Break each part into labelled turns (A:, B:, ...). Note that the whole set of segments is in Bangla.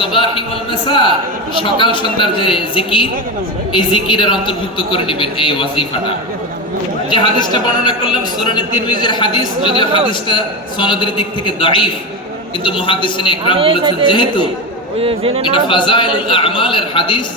A: সাবাহি ওয়াল মাসা সকাল সন্ধ্যার যে জিকির এই জিকিরের অন্তর্ভুক্ত করে নেবেন এই ওয়াজিফাটা। যে হাদিসটা বর্ণনা করলাম সুনানে তিরমিজির হাদিস যদিও হাদিসটা সনদের দিক থেকে দাঈফ কিন্তু মুহাদ্দিসিন ইকরাম বলেছেন যেহেতু এটা ফাজাইলুল আমালের হাদিস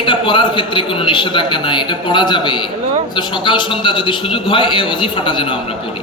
A: এটা পড়ার ক্ষেত্রে কোনো নিষেধাজ্ঞা নাই এটা পড়া যাবে। তো সকাল সন্ধ্যা যদি সুযোগ হয় এই অজিফাটা যেন আমরা পড়ি।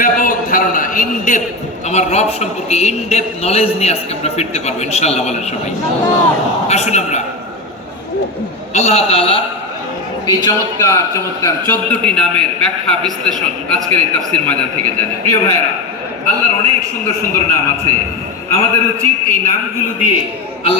A: ব্যাপক ধারণা ইন ডেপথ আমার রব সম্পর্কে ইন ডেপথ নলেজ নিয়ে আজকে আমরা ফিরতে পারব, ইনশাআল্লাহ বলেন সবাই। আসুন আমরা। আল্লাহ তাআলা এই চমৎকার চমৎকার চোদ্দটি নামের ব্যাখ্যা, বিশ্লেষণ আজকের এই তাফসির মাজার থেকে জানি প্রিয় ভাইরা আল্লাহর অনেক সুন্দর সুন্দর নাম আছে। আমাদের উচিত এই নামগুলো দিয়ে আল্লাহ